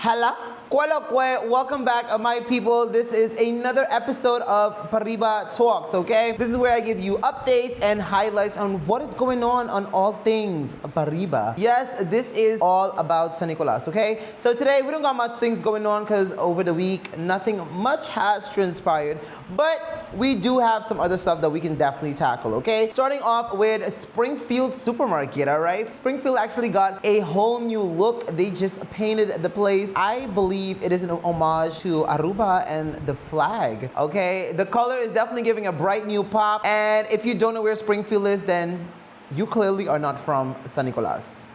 Hala, welcome back, my people. This is another episode of Pariba Talks, okay? This is where I give you updates and highlights on what is going on all things Pariba. Yes, this is all about San Nicolas, okay? So today, we don't got much things going on because over the week, nothing much has transpired, but we do have some other stuff that we can definitely tackle, okay? Starting off with Springfield Supermarket, all right? Springfield actually got a whole new look. They just painted the place. I believe it is an homage to Aruba and the flag, okay? The color is definitely giving a bright new pop, and if you don't know where Springfield is, then you clearly are not from San Nicolas.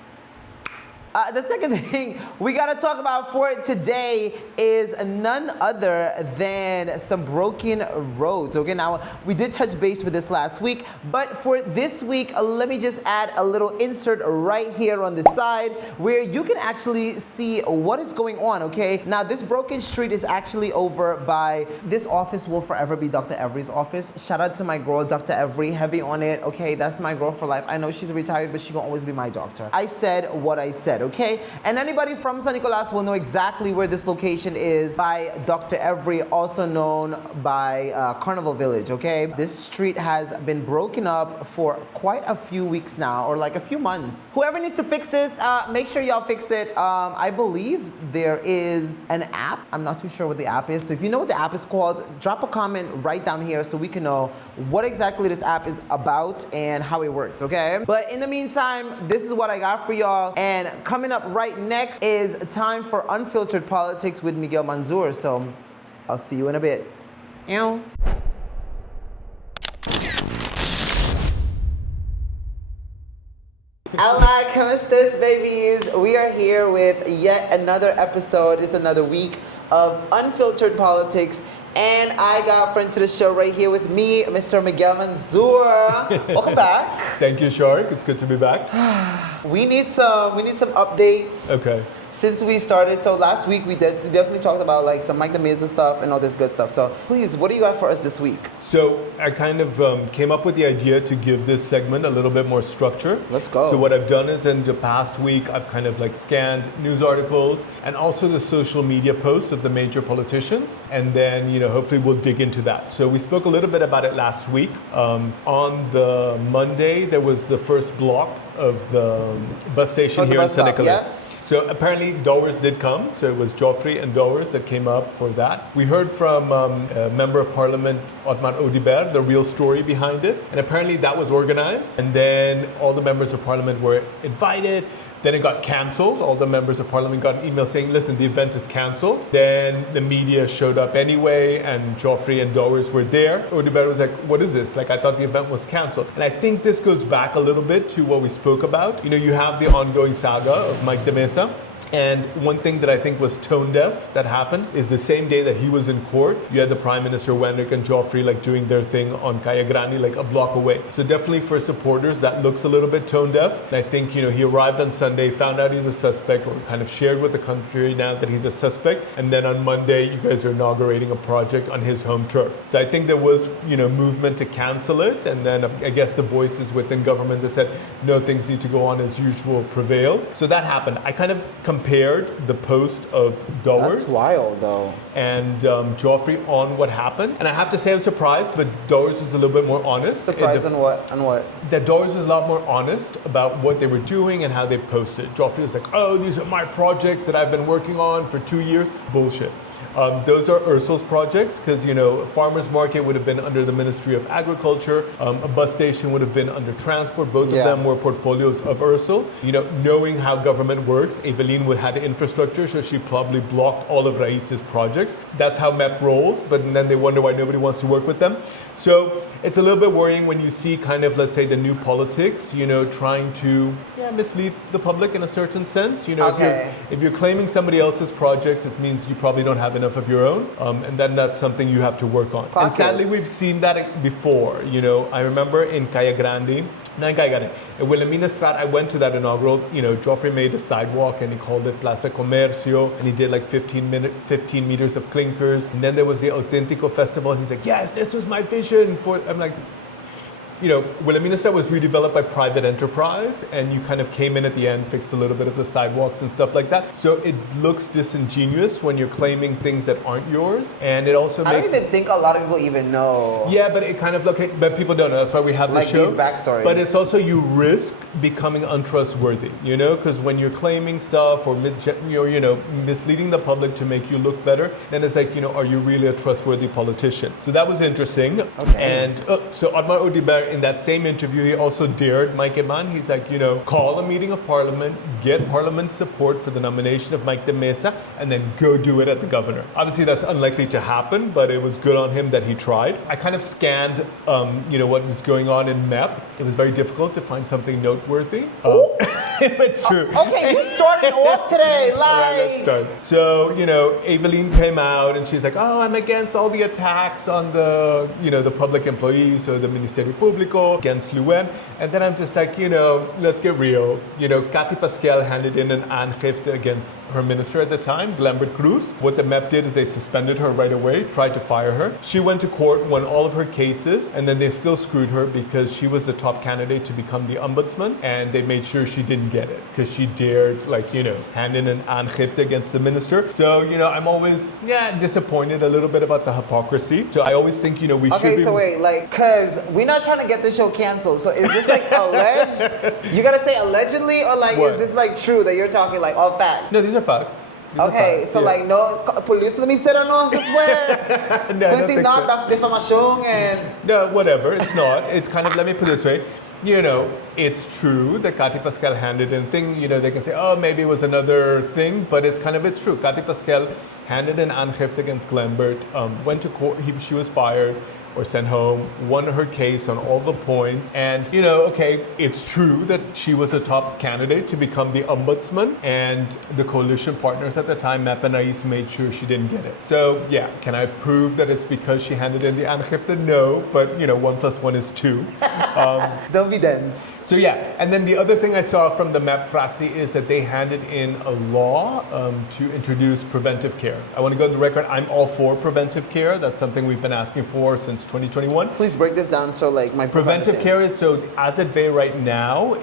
The second thing we gotta talk about for today is none other than some broken roads. Okay, now we did touch base with this last week, but for this week, let me just add a little insert right here on the side where you can actually see what is going on, okay? Now this broken street is actually over by, this office will forever be Dr. Every's office. Shout out to my girl, Dr. Every, heavy on it, okay? That's my girl for life. I know she's retired, but she will always be my doctor. I said what I said, okay? And anybody from San Nicolas will know exactly where this location is by Dr. Every, also known by Carnival Village, okay? This street has been broken up for quite a few weeks now, or like a few months. Whoever needs to fix this, make sure y'all fix it. I believe there is an app. I'm not too sure what the app is. So if you know what the app is called, drop a comment right down here so we can know what exactly this app is about and how it works, okay? But in the meantime, this is what I got for y'all. And coming up right next is time for Unfiltered Politics with Miguel Manzur. So I'll see you in a bit. Ew. Hola, ¿cómo estás, babies? We are here with yet another episode. It's another week of Unfiltered Politics. And I got a friend to the show right here with me, Mr. Miguel Manzur. Welcome back. Thank you, Shark. It's good to be back. We need some updates. Okay. Since we started, so last week we definitely talked about like some Mike de Meza stuff and all this good stuff. So please, what do you got for us this week? So I kind of came up with the idea to give this segment a little bit more structure. Let's go. So what I've done is in the past week, I've kind of like scanned news articles and also the social media posts of the major politicians. And then, hopefully we'll dig into that. So we spoke a little bit about it last week. On the Monday, there was the first block of the bus station here in San Nicolas. Yes. So apparently Dowers did come. So it was Geoffrey and Dowers that came up for that. We heard from a member of parliament, Otmar Odibert, the real story behind it. And apparently that was organized. And then all the members of parliament were invited. Then it got cancelled. All the members of parliament got an email saying, listen, the event is cancelled. Then the media showed up anyway, and Geoffrey and Dowers were there. Odibert was like, what is this? Like, I thought the event was cancelled. And I think this goes back a little bit to what we spoke about. You have the ongoing saga of Mike de Meza. And one thing that I think was tone deaf that happened is the same day that he was in court, you had the Prime Minister Wenrick and Geoffrey like doing their thing on Calle Grande, like a block away. So definitely for supporters, that looks a little bit tone deaf. And I think, he arrived on Sunday, found out he's a suspect, or kind of shared with the country now that he's a suspect. And then on Monday, you guys are inaugurating a project on his home turf. So I think there was, movement to cancel it. And then I guess the voices within government that said, no, things need to go on as usual prevailed. So that happened. I kind of compared the post of Dowers. That's wild, though. And Geoffrey on what happened. And I have to say I was surprised, but Dowers is a little bit more honest. Surprised on what? That Dowers was a lot more honest about what they were doing and how they posted. Geoffrey was like, oh, these are my projects that I've been working on for 2 years. Bullshit. Those are Ursul's projects because, a farmer's market would have been under the Ministry of Agriculture. A bus station would have been under transport. Both of them were portfolios of Ursul. Knowing how government works, Evelyn would had infrastructure, so she probably blocked all of Raíz's projects. That's how MEP rolls, but then they wonder why nobody wants to work with them. So it's a little bit worrying when you see kind of, let's say, the new politics, trying to mislead the public in a certain sense. If you're claiming somebody else's projects, it means you probably don't have enough of your own, and then that's something you have to work on. And sadly, we've seen that before. I remember in Calle Grande, in Wilhelmina Strat, I went to that inaugural. Geoffrey made a sidewalk and he called it Plaza Comercio, and he did like 15 meters of clinkers. And then there was the Auténtico Festival. He's like, yes, this was my vision for. I'm like, Well, Minister was redeveloped by private enterprise, and you kind of came in at the end, fixed a little bit of the sidewalks and stuff like that. So it looks disingenuous when you're claiming things that aren't yours, and it also makes... I don't even think a lot of people even know. Yeah, but it kind of but people don't know. That's why we have the show. These backstories. But it's also you risk becoming untrustworthy, because when you're claiming stuff or misleading the public to make you look better, then it's like, are you really a trustworthy politician? So that was interesting. Okay. And so Otmar Odiber, in that same interview, he also dared Mike Eman. He's like, call a meeting of Parliament, get Parliament support for the nomination of Mike de Meza, and then go do it at the governor. Obviously, that's unlikely to happen, but it was good on him that he tried. I kind of scanned, what is going on in MEP. It was very difficult to find something noteworthy. If it's true. Okay, you started off today, Right, let's start. So, Eveline came out and she's like, I'm against all the attacks on the, the public employees, so the Ministerio Público, against Luen. And then I'm just like, let's get real. Cathy Pascal handed in an angifte against her minister at the time, Lambert Cruz. What the MEP did is they suspended her right away, tried to fire her. She went to court, won all of her cases, and then they still screwed her because she was the top candidate to become the ombudsman, and they made sure she didn't get it because she dared, hand in an angifte against the minister. So, I'm always, disappointed a little bit about the hypocrisy. So I always think, we should be... Okay, so wait, because we're not trying to get the show canceled. So is this alleged? You gotta say allegedly, or What? is this true that you're talking all fact? No, these are facts. Okay, so no, police me ser no después. No, I don't think so. Not defamation and... No, whatever, it's not. It's kind of, let me put it this way. It's true that Cathy Pascal handed in a thing. They can say, maybe it was another thing, but it's true. Cathy Pascal handed in angifte against Glembert, went to court, she was fired or sent home, won her case on all the points. And, it's true that she was a top candidate to become the ombudsman, and the coalition partners at the time, MEP and AIS, made sure she didn't get it. So, can I prove that it's because she handed in the angifte? No, but, 1 + 1 is 2. Don't be dense. So, and then the other thing I saw from the MEP Fraxi is that they handed in a law to introduce preventive care. I want to go on the record, I'm all for preventive care. That's something we've been asking for since 2021. Please break this down so my preventive care is, so as it is right now,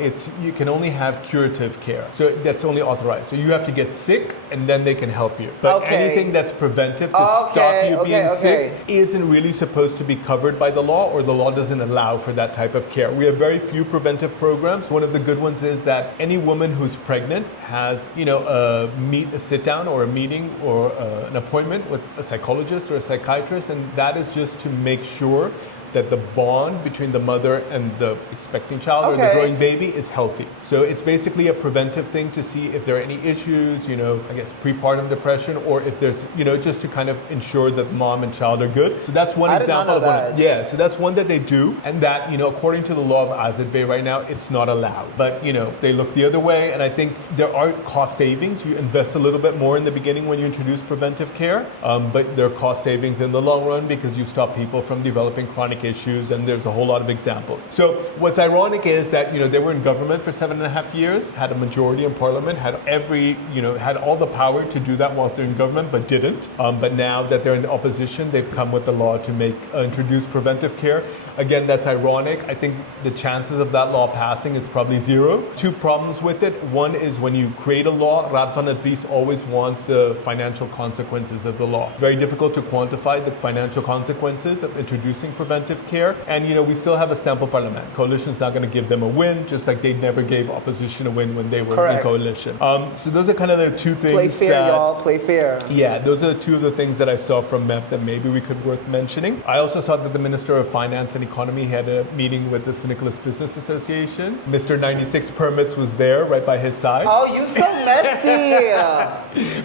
you can only have curative care. So that's only authorized. So you have to get sick and then they can help you. But anything that's preventive to stop you being sick isn't really supposed to be covered by the law, or the law doesn't allow for that type of care. We have very few preventive programs. One of the good ones is that any woman who's pregnant has, a sit down or a meeting or an appointment with a psychologist or a psychiatrist, and that is just to make sure that the bond between the mother and the expecting child or the growing baby is healthy. So it's basically a preventive thing to see if there are any issues, prepartum depression, or if there's, just to kind of ensure that mom and child are good. So that's one example of one. So that's one that they do, and that, according to the law of Azadve right now, it's not allowed. But, they look the other way, and I think there are cost savings. You invest a little bit more in the beginning when you introduce preventive care, but there are cost savings in the long run because you stop people from developing chronic issues, and there's a whole lot of examples. So what's ironic is that they were in government for 7.5 years, had a majority in parliament, had had all the power to do that whilst they're in government, but didn't. But now that they're in opposition, they've come with the law to introduce preventive care. Again, that's ironic. I think the chances of that law passing is probably 0. 2 problems with it. One is when you create a law, Raad van Advies always wants the financial consequences of the law. It's very difficult to quantify the financial consequences of introducing preventive care. And, we still have a stemple parliament. Coalition's not going to give them a win, just like they never gave opposition a win when they were in coalition. So those are kind of the 2 things. Play fair, y'all. Play fair. Yeah, those are 2 of the things that I saw from MEP that maybe we could worth mentioning. I also saw that the Minister of Finance and Economy had a meeting with the St. Nicholas Business Association. Mr. 96 Permits was there, right by his side. Oh, you so messy.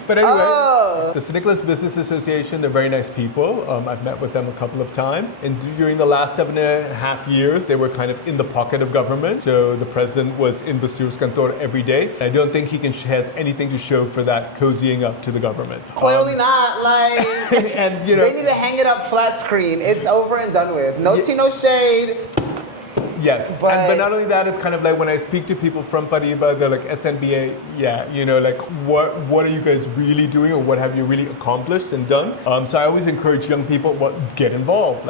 But anyway, the St. Nicholas Business Association, they're very nice people. I've met with them a couple of times. And during the last 7.5 years, they were kind of in the pocket of government. So the president was in Bestuurskantoor every day. I don't think he has anything to show for that cozying up to the government. Clearly not. And they need to hang it up flat screen. It's over and done with. No tea, no shade. Yes, but not only that, it's kind of like when I speak to people from Pariba, they're like, SNBA, what are you guys really doing, or what have you really accomplished and done? So I always encourage young people, get involved,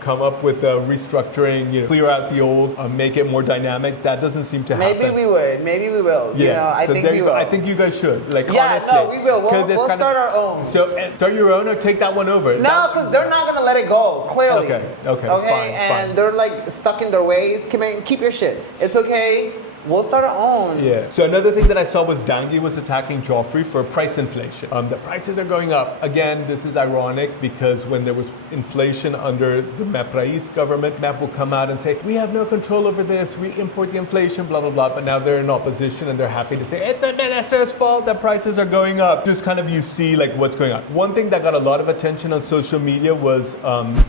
come up with a restructuring, clear out the old, make it more dynamic. That doesn't seem to happen. Maybe we would. Maybe we will. Yeah. I think we will. I think you guys should. Honestly. No, we will. We'll start our own. So start your own or take that one over. No, because they're not gonna let it go. Clearly. Okay. Fine. They're like stuck in their ways. Keep your shit. It's okay. We'll start our own. Yeah. So another thing that I saw was Dangi was attacking Geoffrey for price inflation. The prices are going up. Again, this is ironic because when there was inflation under the MEP Rais government, MEP will come out and say, we have no control over this, we import the inflation, blah, blah, blah. But now they're in opposition and they're happy to say, it's the minister's fault that prices are going up. Just kind of you see like what's going on. One thing that got a lot of attention on social media was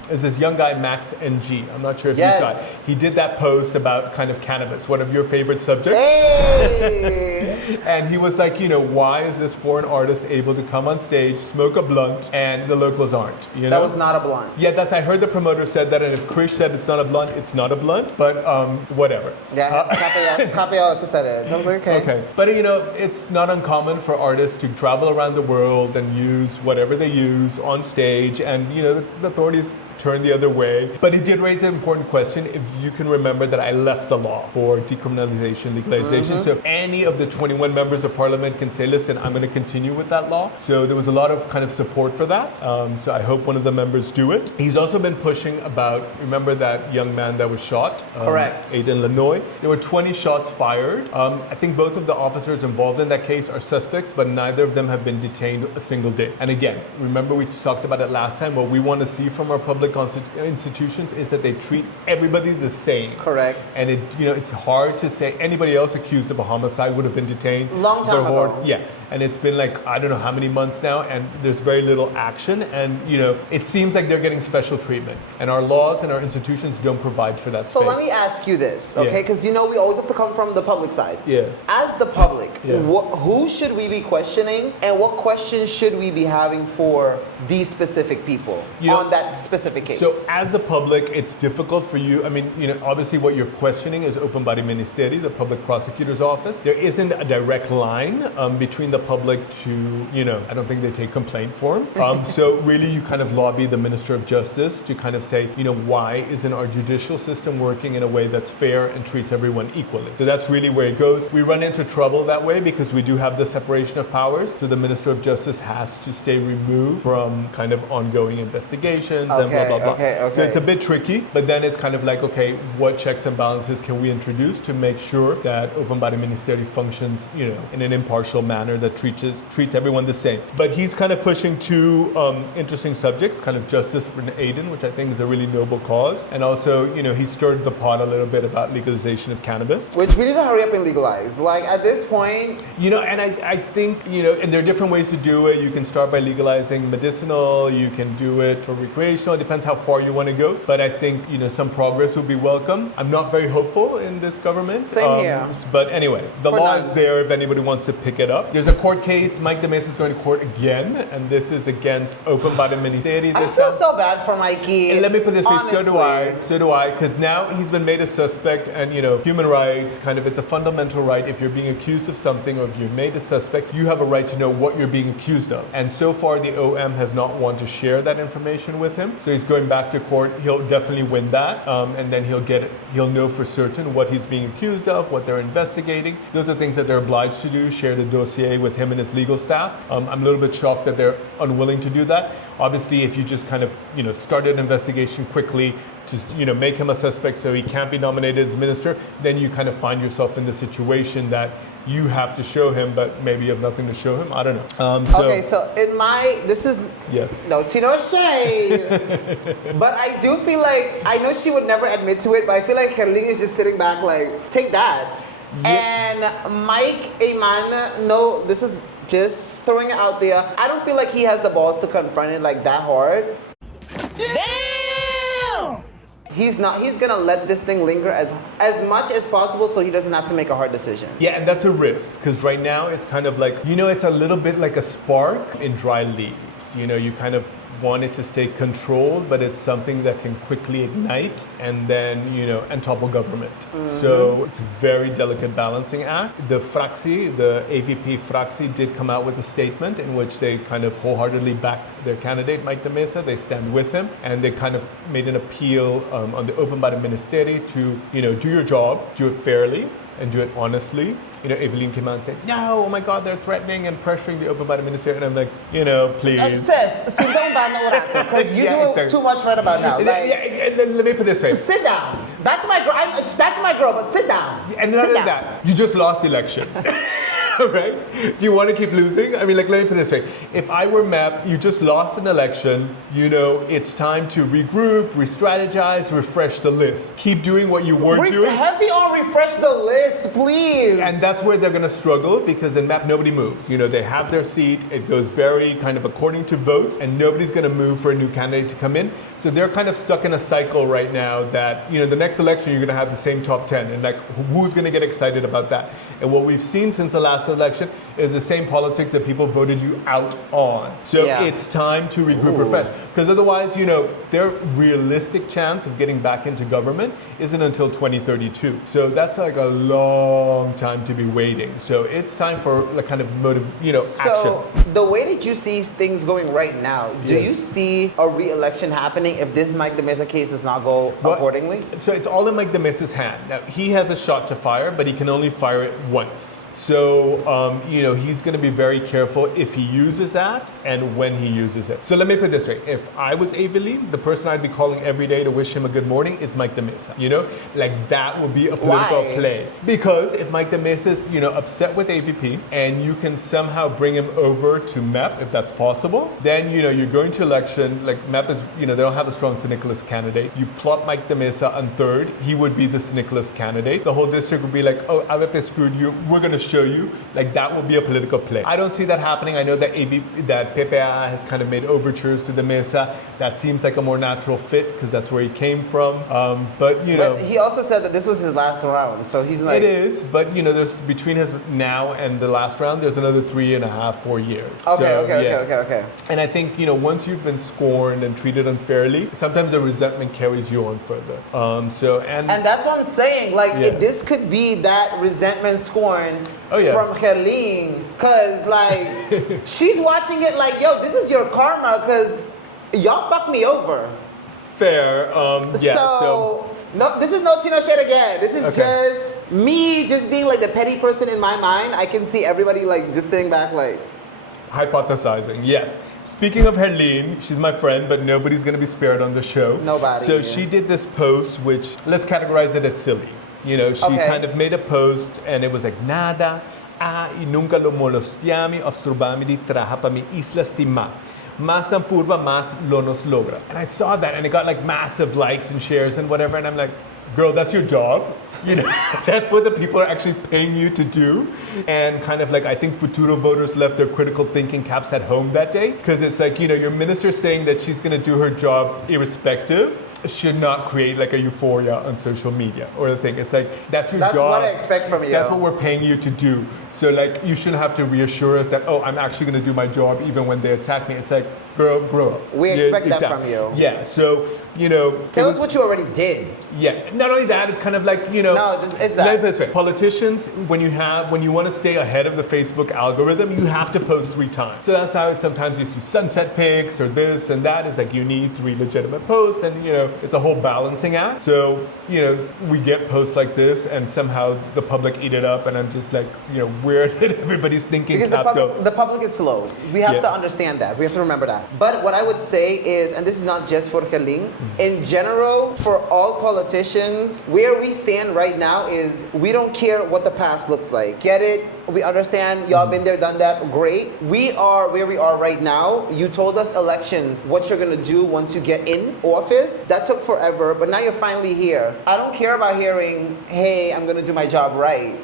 is this young guy, Max NG. I'm not sure if you saw it. He did that post about kind of cannabis, one of your favorite subject. Hey! And he was like, why is this foreign artist able to come on stage, smoke a blunt, and the locals aren't? That was not a blunt. Yeah, I heard the promoter said that, and if Krish said it's not a blunt, it's not a blunt, but whatever. Yeah, Cape also said it. So I was like, okay. Okay. But it's not uncommon for artists to travel around the world and use whatever they use on stage, and the authorities turn the other way. But it did raise an important question. If you can remember that I left the law for decriminalization, legalization. So any of the 21 members of parliament can say, listen, I'm going to continue with that law. So there was a lot of kind of support for that. So I hope one of the members do it. He's also been pushing about, remember that young man that was shot? Correct. Aiden Lanoy. There were 20 shots fired. I think both of the officers involved in that case are suspects, but neither of them have been detained a single day. And again, remember we talked about it last time. What we want to see from our public institutions is that they treat everybody the same. Correct. And it's hard to say anybody else accused of a homicide would have been detained. Long time ago. Yeah. And it's been like, I don't know how many months now, and there's very little action. And, it seems like they're getting special treatment. And our laws and our institutions don't provide for that So space. let me ask you this, okay? Because, we always have to come from the public side. Yeah. As the public, Yeah. who should we be questioning, and what questions should we be having for these specific people on that specific case? So as the public, it's difficult for you. I mean, obviously what you're questioning is Open Body Ministeri, the public prosecutor's office. There isn't a direct line between the public to, I don't think they take complaint forms. So really you kind of lobby the Minister of Justice to kind of say, why isn't our judicial system working in a way that's fair and treats everyone equally? So that's really where it goes. We run into trouble that way because we do have the separation of powers. So the Minister of Justice has to stay removed from kind of ongoing investigations and blah, blah, blah. Okay. So it's a bit tricky, but then it's kind of like, okay, what checks and balances can we introduce to make sure that Open Body Ministeri functions, in an impartial manner that treats everyone the same. But he's kind of pushing two interesting subjects, kind of justice for Aiden, which I think is a really noble cause. And also, he stirred the pot a little bit about legalization of cannabis. Which we need to hurry up and legalize. Like at this point. And I think, and there are different ways to do it. You can start by legalizing medicinal, you can do it for recreational, it depends how far you want to go. But I think, some progress would be welcome. I'm not very hopeful in this government. Same here. But anyway, the law is there if anybody wants to pick it up. There's a court case. Mike de Meza is going to court again, and this is against Open Body Ministeri. I feel so bad for Mikey. And let me put this way, honestly. so do I, because now he's been made a suspect, and human rights, kind of, it's a fundamental right. If you're being accused of something, or if you're made a suspect, you have a right to know what you're being accused of. And so far, the OM has not wanted to share that information with him. So he's going back to court. He'll definitely win that, and then he'll know for certain what he's being accused of, what they're investigating. Those are things that they're obliged to do, share the dossier with him and his legal staff. I'm a little bit shocked that they're unwilling to do that. Obviously, if you just kind of, start an investigation quickly to, make him a suspect so he can't be nominated as minister, then you kind of find yourself in the situation that you have to show him, but maybe you have nothing to show him. I don't know. So this is yes. No Tino shade. But I do feel like, I know she would never admit to it, but I feel like Herling is just sitting back like, take that. Yeah. And Mike Ayman, no, this is just throwing it out there. I don't feel like he has the balls to confront it like that hard. Damn! He's gonna let this thing linger as much as possible so he doesn't have to make a hard decision. Yeah, and that's a risk, because right now it's kind of like, it's a little bit like a spark in dry leaves. You kind of want it to stay controlled, but it's something that can quickly ignite and then, and topple government. So it's a very delicate balancing act. The AVP Fraksi did come out with a statement in which they kind of wholeheartedly backed their candidate, Mike de Meza. They stand with him, and they kind of made an appeal on the Openbare Ministeri to, do your job, do it fairly, and do it honestly. Evelyn came out and said, no, oh my God, they're threatening and pressuring the Openbare Ministeri. And I'm like, please. Sis, sit down because you do too much right about now. Let me put it this way. Sit down. That's my girl, but sit down. And not only that, you just lost the election. Right? Do you want to keep losing? I mean, let me put it this way. If I were MEP, you just lost an election, it's time to regroup, re-strategize, refresh the list. Keep doing what you were doing. Heavy on refresh the list, please. And that's where they're going to struggle because in MEP, nobody moves. They have their seat. It goes very kind of according to votes, and nobody's going to move for a new candidate to come in. So they're kind of stuck in a cycle right now that, the next election, you're going to have the same top 10. And who's going to get excited about that? And what we've seen since the last election is the same politics that people voted you out on. So it's time to regroup, refresh. Because otherwise, their realistic chance of getting back into government isn't until 2032. So that's like a long time to be waiting. So it's time for kind of action. So the way that you see things going right now, do you see a re-election happening if this Mike de Meza case does not go accordingly? So it's all in Mike de Meza's hand. Now, he has a shot to fire, but he can only fire it once. So, he's going to be very careful if he uses that and when he uses it. So let me put it this way. If I was Evelyn, the person I'd be calling every day to wish him a good morning is Mike de Meza. That would be a political play. Because if Mike de Meza is, upset with AVP and you can somehow bring him over to MEP, if that's possible, then, you're going to election. Like MEP is, they don't have a strong St. Nicholas candidate. You plot Mike de Meza on third, he would be the St. Nicholas candidate. The whole district would be like, oh, AVP screwed you. We're going to show you. That will be a political play. I don't see that happening. I know that PPA has kind of made overtures to de Meza. That seems like a more natural fit because that's where he came from. But he also said that this was his last round, so he's like. It is, but there's between his now and the last round, there's another 3.5, 4 years. Okay. And I think once you've been scorned and treated unfairly, sometimes the resentment carries you on further. And that's what I'm saying. This could be that resentment scorn. From Helene, because she's watching it yo, this is your karma because y'all fucked me over. Fair. No, this is no Tino shit again. This is just me just being the petty person in my mind. I can see everybody just sitting back hypothesizing, yes. Speaking of Helene, she's my friend, but nobody's going to be spared on the show. Nobody. So she did this post, which let's categorize it as silly. She kind of made a post and it was nada, y nunca lo molostiami, obstrurbami di traha pa mi isla stima. Mas ang purba, mas lo nos logra. And I saw that and it got massive likes and shares and whatever. And I'm like, girl, that's your job. That's what the people are actually paying you to do. And kind of I think Futuro voters left their critical thinking caps at home that day. Because it's your minister's saying that she's going to do her job irrespective. Should not create a euphoria on social media or the thing. It's that's your job. That's what I expect from you. That's what we're paying you to do. So you shouldn't have to reassure us that, oh, I'm actually going to do my job even when they attack me. It's girl, grow up. We expect that from you. Yeah, so, Tell us what you already did. Yeah, not only that, it's kind of No, it's that. This way. Politicians, when you want to stay ahead of the Facebook algorithm, you have to post 3 times. So that's how sometimes you see sunset pics or this and that. It's you need 3 legitimate posts and, it's a whole balancing act. So, we get posts like this and somehow the public eat it up and I'm just where did everybody's thinking because the public is slow. We have to understand that. We have to remember that. But what I would say is, and this is not just for Helene, in general, for all politicians, where we stand right now is we don't care what the past looks like. Get it? We understand. Y'all been there, done that. Great. We are where we are right now. You told us elections, what you're going to do once you get in office. That took forever, but now you're finally here. I don't care about hearing, hey, I'm going to do my job right.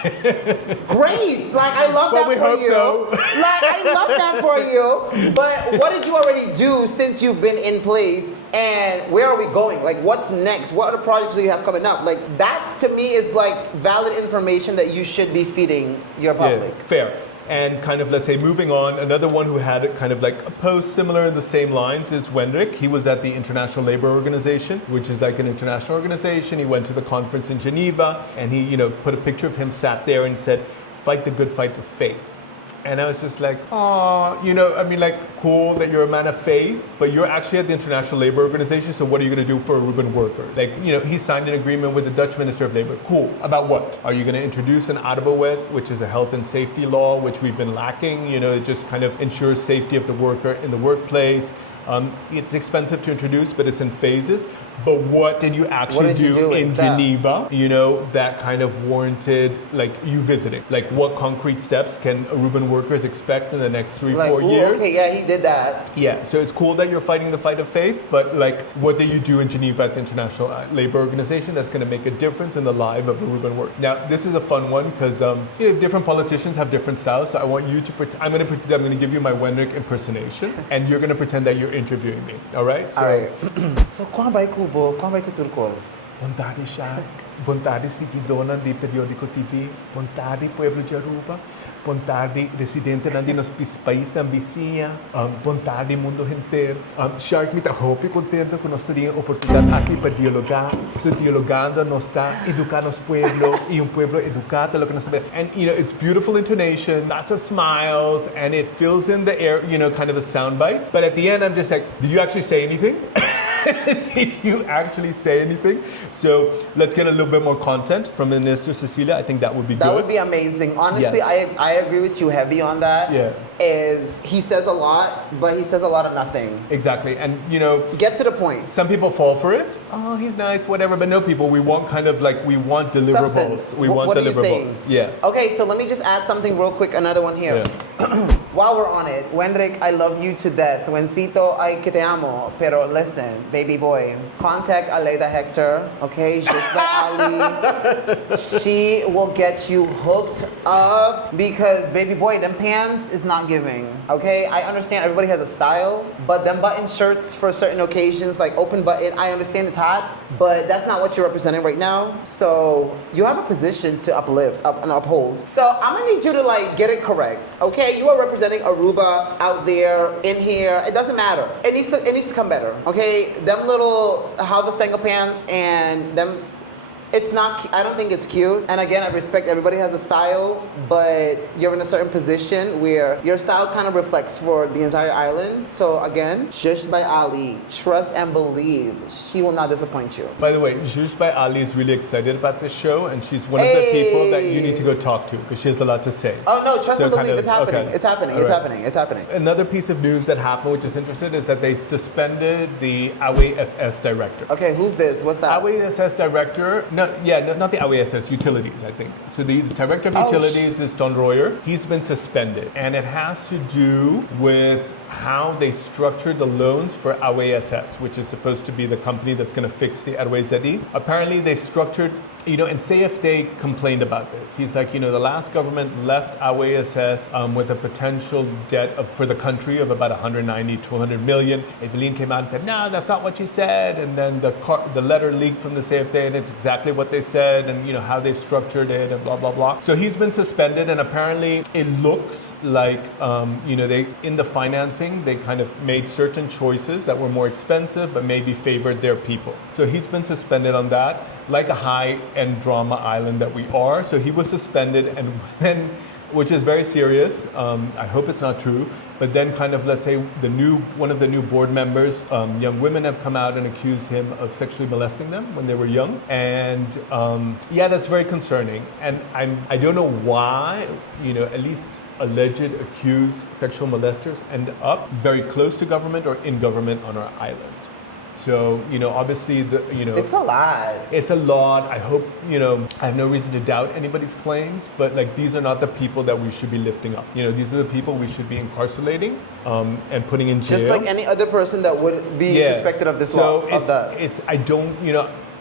Great! I love that for you. So. I love that for you. But what did you already do since you've been in place? And where are we going? What's next? What other projects do you have coming up? That to me is valid information that you should be feeding your public. Yeah, fair. And kind of, let's say, moving on, another one who had kind of like a post similar in the same lines is Wendrik. He was at the International Labour Organization, which is like an international organization. He went to the conference in Geneva, and he, put a picture of him sat there and said, "Fight the good fight of faith." And I was just like, oh, cool that you're a man of faith, but you're actually at the International Labour Organization, so what are you going to do for Aruban workers? Like, he signed an agreement with the Dutch Minister of Labour. Cool. About what? Are you going to introduce an arbeidswet, which is a health and safety law, which we've been lacking? It just kind of ensures safety of the worker in the workplace. It's expensive to introduce, but it's in phases. But what did you actually do in Geneva, that kind of warranted like you visiting? Like what concrete steps can Aruban workers expect in the next 3-4 years? Okay, yeah, he did that. Yeah, so it's cool that you're fighting the fight of faith, but like what did you do in Geneva at the International Labour Organization that's going to make a difference in the life of Aruban work? Now, this is a fun one because different politicians have different styles, so I want you to I'm going to give you my Wendrik impersonation, and you're going to pretend that you're interviewing me, all right? So, all right. So, qual vai com turcos? Boa tarde, Shaq. Boa tarde, seguidora de Periódico TV. Boa tarde, Pueblo de Aruba. Boa tarde, residente de nos países da vizinha. Boa tarde, mundo inteiro. Shark, me hope e contento que nós teríamos oportunidade aqui para dialogar. So, dialogando, nós está educando os pueblos e pueblo educado, lo que nós sabemos. And, it's beautiful intonation, lots of smiles, and it fills in the air, kind of the sound bites. But at the end, I'm just like, did you actually say anything? Did you actually say anything? So let's get a little bit more content from Minister Cecilia. I think that would be good. That would be amazing. Honestly, yes. I agree with you heavy on that. Yeah. Is he says a lot, but he says a lot of nothing. Exactly. And, get to the point. Some people fall for it. Oh, he's nice, whatever. But no, people, we want we want deliverables. Substance. Want what deliverables. Are you saying? Yeah. Okay, so let me just add something real quick. Another one here. Yeah. While we're on it, Wendrik, I love you to death. Wencito, ay que te amo. Pero listen, baby boy, contact Aleida Hector, okay? Just by Ali. She will get you hooked up because, baby boy, them pants is not giving, okay? I understand everybody has a style, but them button shirts for certain occasions, like open button, I understand it's hot, but that's not what you're representing right now. So you have a position to uplift and uphold. So I'm gonna need you to get it correct, okay? You are representing Aruba out there, in here, it doesn't matter. It needs to come better, okay? Them little Halvestenga pants and them, it's not, I don't think it's cute. And again, I respect everybody has a style, but you're in a certain position where your style kind of reflects for the entire island. So again, judged by Ali, trust and believe, she will not disappoint you. By the way, judged by Ali is really excited about this show, and she's one of the people that you need to go talk to because she has a lot to say. Oh no, trust and believe, it's happening. Okay. It's happening, it's happening, it's happening. Another piece of news that happened, which is interesting, is that they suspended the AWE-SS director. Okay, who's this? What's that? AWE-SS director, not the AWE-SS, utilities, I think. So the director of utilities is Ton Royer. He's been suspended, and it has to do with how they structured the loans for AWE-SS, which is supposed to be the company that's going to fix the AWE-ZE. Apparently, they've structured, and CFD complained about this. He's like, the last government left AWE-SS with a potential debt for the country of about 190, 200 million. Evelyn came out and said, no, that's not what she said. And then the letter leaked from the CFD, and it's exactly what they said, and how they structured it, and blah, blah, blah. So he's been suspended, and apparently it looks like, they, in the financing, they kind of made certain choices that were more expensive, but maybe favored their people. So he's been suspended on that, like a high-end drama island that we are. So he was suspended, and then, which is very serious. I hope it's not true. But then kind of, let's say, one of the new board members, young women have come out and accused him of sexually molesting them when they were young. And that's very concerning. And I don't know why, at least alleged accused sexual molesters end up very close to government or in government on our island. So, obviously, it's a lot. It's a lot. I hope, I have no reason to doubt anybody's claims, but these are not the people that we should be lifting up. These are the people we should be incarcerating and putting in jail. Just like any other person that would be suspected of this law. So I don't,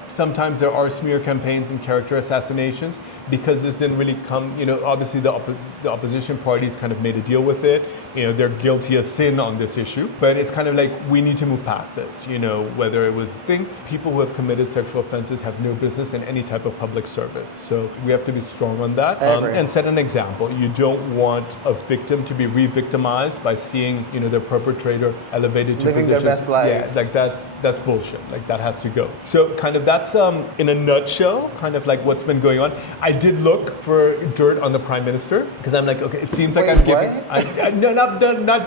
sometimes there are smear campaigns and character assassinations, because this didn't really come, obviously the opposition parties kind of made a deal with it. They're guilty of sin on this issue, but it's kind of like we need to move past this. Whether it was, I think people who have committed sexual offenses have no business in any type of public service. So we have to be strong on that and set an example. You don't want a victim to be re-victimized by seeing, their perpetrator elevated to living positions. Their best life. Yeah, like that's bullshit. Like that has to go. So kind of that's in a nutshell, kind of like what's been going on. I did look for dirt on the Prime Minister because I'm like, okay, it seems like I'm giving. No, not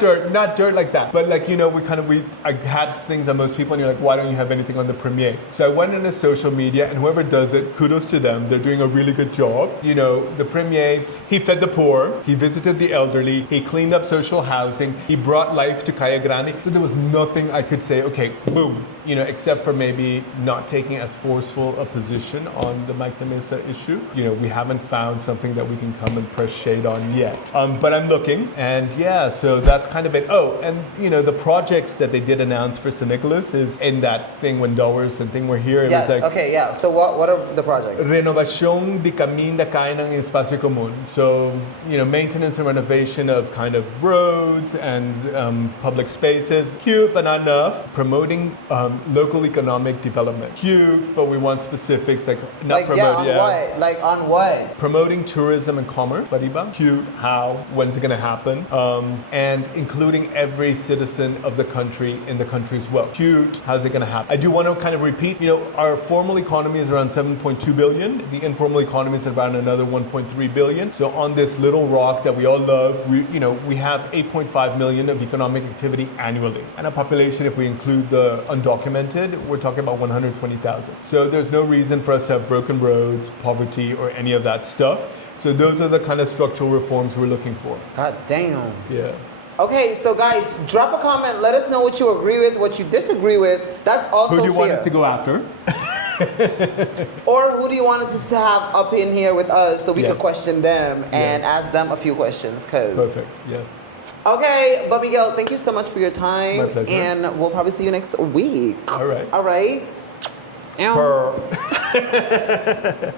dirt like that. But like I had things on most people, and you're like, why don't you have anything on the Premier? So I went into social media, and whoever does it, kudos to them. They're doing a really good job. The Premier, he fed the poor, he visited the elderly, he cleaned up social housing, he brought life to Kaya Grande. So there was nothing I could say, okay, boom, except for maybe not taking as forceful a position on the Mike de Meza issue. We haven't found something that we can come and press shade on yet. But I'm looking, and yeah, so that's kind of it. Oh, and the projects that they did announce for St. Nicholas is in that thing when Dowers and thing were here. It yes, was like, okay, yeah. So what are the projects? Renovación de Camin da Kainang Espacio Común. So, maintenance and renovation of kind of roads and public spaces. Cute, but not enough. Promoting local economic development. Cute, but we want specifics, like not promote. What? Like on what? Promoting tourism and commerce. Pariba. Cute. How? When's it going to happen? And including every citizen of the country in the country's wealth. Cute. How's it going to happen? I do want to kind of repeat, our formal economy is around 7.2 billion. The informal economy is around another 1.3 billion. So on this little rock that we all love, we have 8.5 million of economic activity annually. And a population, if we include the undocumented, we're talking about 120,000. So there's no reason for us to have broken roads, poverty, or any of that stuff. So those are the kind of structural reforms we're looking for. God damn. Yeah. Okay, so guys, drop a comment. Let us know what you agree with, what you disagree with. That's also Who do you fair. want us to go after? Or who do you want us to have up in here with us so we Yes. could question them and Yes. ask them a few questions? Perfect. Yes. Okay, but Miguel, thank you so much for your time. My pleasure. And we'll probably see you next week. All right. All right. Ow. Purr.